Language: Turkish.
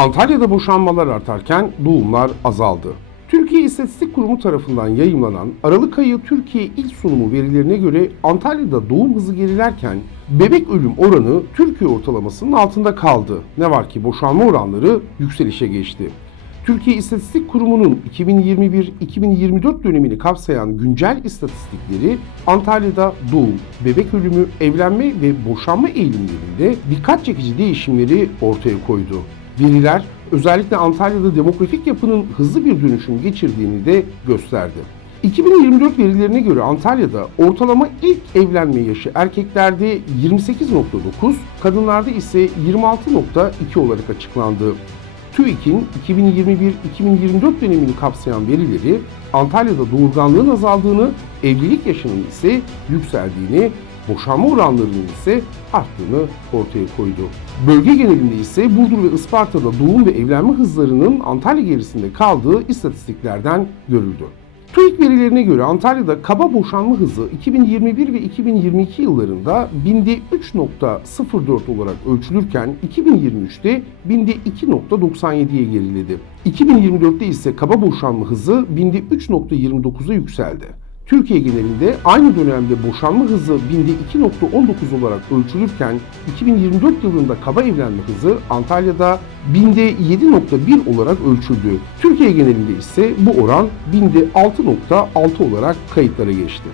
Antalya'da boşanmalar artarken doğumlar azaldı. Türkiye İstatistik Kurumu tarafından yayımlanan Aralık ayı Türkiye ilk sunumu verilerine göre Antalya'da doğum hızı gerilerken bebek ölüm oranı Türkiye ortalamasının altında kaldı. Ne var ki boşanma oranları yükselişe geçti. Türkiye İstatistik Kurumu'nun 2021-2024 dönemini kapsayan güncel istatistikleri Antalya'da doğum, bebek ölümü, evlenme ve boşanma eğilimlerinde dikkat çekici değişimleri ortaya koydu. Veriler özellikle Antalya'da demografik yapının hızlı bir dönüşüm geçirdiğini de gösterdi. 2024 verilerine göre Antalya'da ortalama ilk evlenme yaşı erkeklerde 28.9, kadınlarda ise 26.2 olarak açıklandı. TÜİK'in 2021-2024 dönemini kapsayan verileri Antalya'da doğurganlığın azaldığını, evlilik yaşının ise yükseldiğini, boşanma oranlarının ise arttığını ortaya koydu. Bölge genelinde ise Burdur ve Isparta'da doğum ve evlenme hızlarının Antalya gerisinde kaldığı istatistiklerden görüldü. TÜİK verilerine göre Antalya'da kaba boşanma hızı 2021 ve 2022 yıllarında binde 3.04 olarak ölçülürken 2023'te binde 2.97'ye geriledi. 2024'te ise kaba boşanma hızı binde 3.29'a yükseldi. Türkiye genelinde aynı dönemde boşanma hızı binde 2.19 olarak ölçülürken 2024 yılında kaba evlenme hızı Antalya'da binde 7.1 olarak ölçüldü. Türkiye genelinde ise bu oran binde 6.6 olarak kayıtlara geçti.